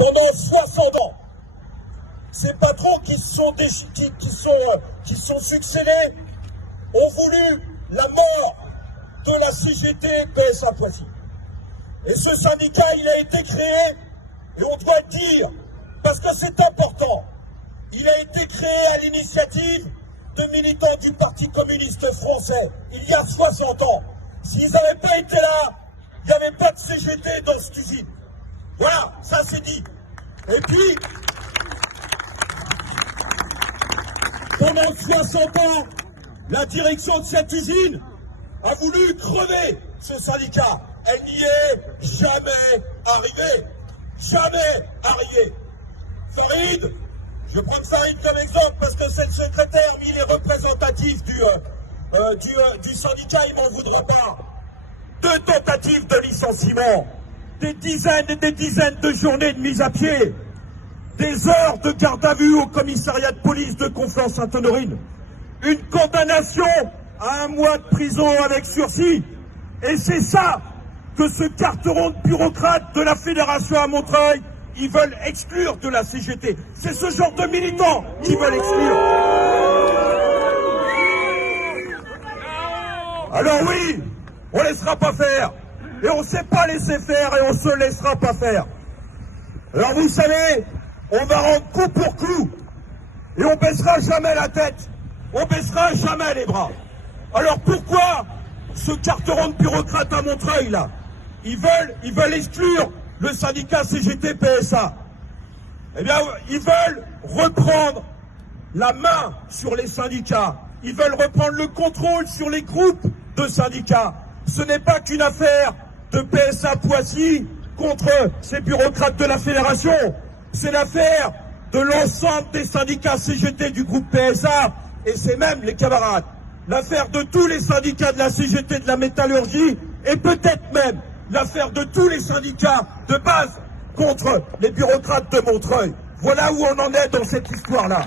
pendant 60 ans, ces patrons qui sont succédés ont voulu la mort de la CGT PSA Poissy. Et ce syndicat, il a été créé, et on doit le dire, parce que c'est important, il a été créé à l'initiative de militants du Parti communiste français, il y a 60 ans. S'ils n'avaient pas été là, il n'y avait pas de CGT dans cette usine. Voilà, ça c'est dit. Et puis, pendant 60 ans, la direction de cette usine a voulu crever ce syndicat. Elle n'y est jamais arrivée. Jamais arrivée. Farid, je vais prendre Farid comme exemple parce que c'est le secrétaire, mais il est représentatif du syndicat, il m'en voudra pas. 2 tentatives de licenciement, des dizaines et des dizaines de journées de mise à pied, des heures de garde à vue au commissariat de police de Conflans-Sainte-Honorine, une condamnation à 1 mois de prison avec sursis. Et c'est ça que ce carteron de bureaucrates de la Fédération à Montreuil, ils veulent exclure de la CGT. C'est ce genre de militants qui veulent exclure. Alors oui, on ne laissera pas faire. Et on ne sait pas laisser faire et on se laissera pas faire. Alors vous savez, on va rendre coup pour coup. Et on baissera jamais la tête. On baissera jamais les bras. Alors pourquoi ce carteron de bureaucrates à Montreuil là, ils veulent exclure le syndicat CGT PSA. Eh bien, ils veulent reprendre la main sur les syndicats. Ils veulent reprendre le contrôle sur les groupes de syndicats. Ce n'est pas qu'une affaire de PSA Poissy contre ces bureaucrates de la Fédération. C'est l'affaire de l'ensemble des syndicats CGT du groupe PSA, et c'est même, les camarades, l'affaire de tous les syndicats de la CGT de la métallurgie, et peut-être même l'affaire de tous les syndicats de base contre les bureaucrates de Montreuil. Voilà où on en est dans cette histoire-là.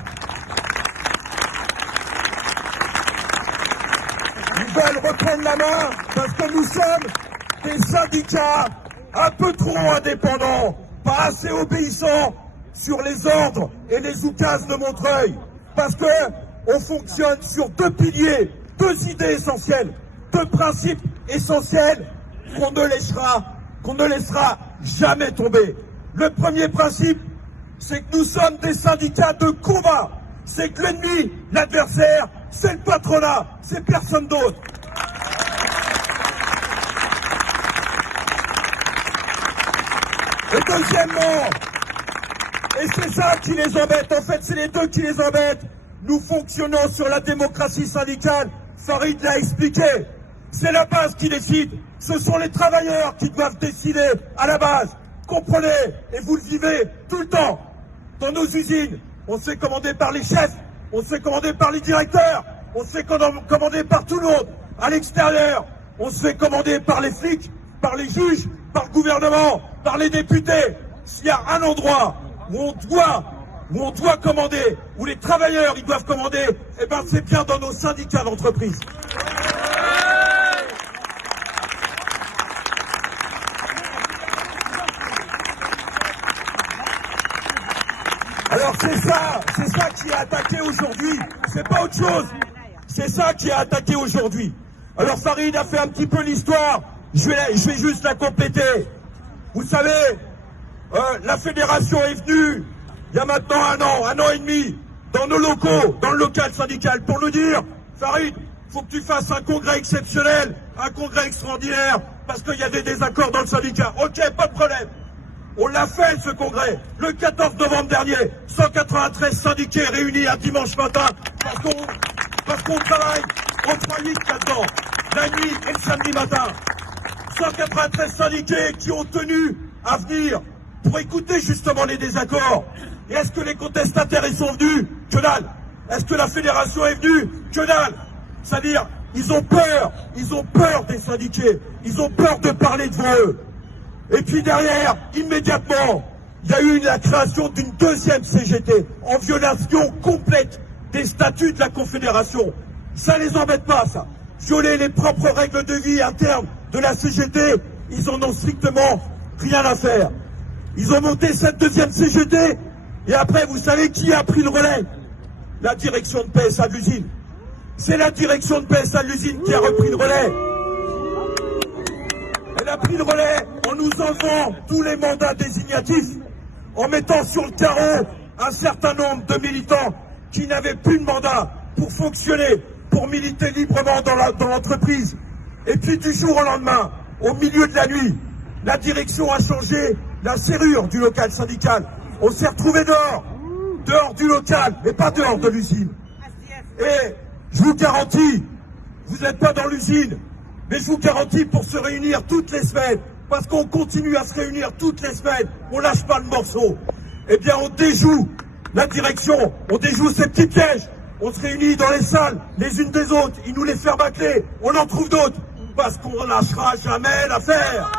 Ils veulent reprendre la main parce que nous sommes des syndicats un peu trop indépendants, pas assez obéissants sur les ordres et les oukases de Montreuil. Parce que on fonctionne sur 2 piliers, 2 idées essentielles, 2 principes essentiels qu'on ne laissera jamais tomber. Le premier principe, c'est que nous sommes des syndicats de combat. C'est que l'ennemi, l'adversaire, c'est le patronat, c'est personne d'autre. Et deuxièmement, et c'est ça qui les embête, en fait c'est les 2 qui les embêtent, nous fonctionnons sur la démocratie syndicale, Farid l'a expliqué, c'est la base qui décide, ce sont les travailleurs qui doivent décider à la base, comprenez, et vous le vivez tout le temps, dans nos usines, on se fait commander par les chefs, on se fait commander par les directeurs, on se fait commander par tout le monde, à l'extérieur, on se fait commander par les flics, par les juges, par le gouvernement, par les députés. S'il y a un endroit où on doit commander, où les travailleurs ils doivent commander, eh ben c'est bien dans nos syndicats d'entreprise. Alors c'est ça qui est attaqué aujourd'hui, c'est pas autre chose, c'est ça qui est attaqué aujourd'hui. Alors Farid a fait un petit peu l'histoire, je vais juste la compléter. Vous savez, la fédération est venue, il y a maintenant un an et demi, dans nos locaux, dans le local syndical, pour nous dire, Farid, faut que tu fasses un congrès exceptionnel, un congrès extraordinaire, parce qu'il y a des désaccords dans le syndicat. Ok, pas de problème. On l'a fait, ce congrès, le 14 novembre dernier, 193 syndiqués réunis un dimanche matin, parce qu'on travaille en 3-8 là-dedans, la nuit et le samedi matin. 193 syndiqués qui ont tenu à venir pour écouter justement les désaccords. Et est-ce que les contestataires ils sont venus? Que dalle. Est-ce que la fédération est venue? Que dalle. C'est-à-dire, ils ont peur des syndiqués, ils ont peur de parler devant eux. Et puis derrière, immédiatement, il y a eu la création d'une 2e CGT, en violation complète des statuts de la Confédération. Ça les embête pas, ça. Violer les propres règles de vie internes de la CGT, ils en ont strictement rien à faire. Ils ont monté cette deuxième CGT, et après, vous savez qui a pris le relais? La direction de PSA de l'usine. C'est la direction de PSA de l'usine qui a repris le relais. Elle a pris le relais en nous enlevant tous les mandats désignatifs, en mettant sur le carreau un certain nombre de militants qui n'avaient plus de mandat pour fonctionner, pour militer librement dans l'entreprise. Et puis du jour au lendemain, au milieu de la nuit, la direction a changé la serrure du local syndical. On s'est retrouvé dehors du local, mais pas dehors de l'usine. Et je vous garantis, vous n'êtes pas dans l'usine, mais je vous garantis pour se réunir toutes les semaines, parce qu'on continue à se réunir toutes les semaines, on lâche pas le morceau. Eh bien on déjoue la direction, on déjoue ces petits pièges, on se réunit dans les salles, les unes des autres, ils nous les ferment à clé, on en trouve d'autres, parce qu'on ne lâchera jamais l'affaire.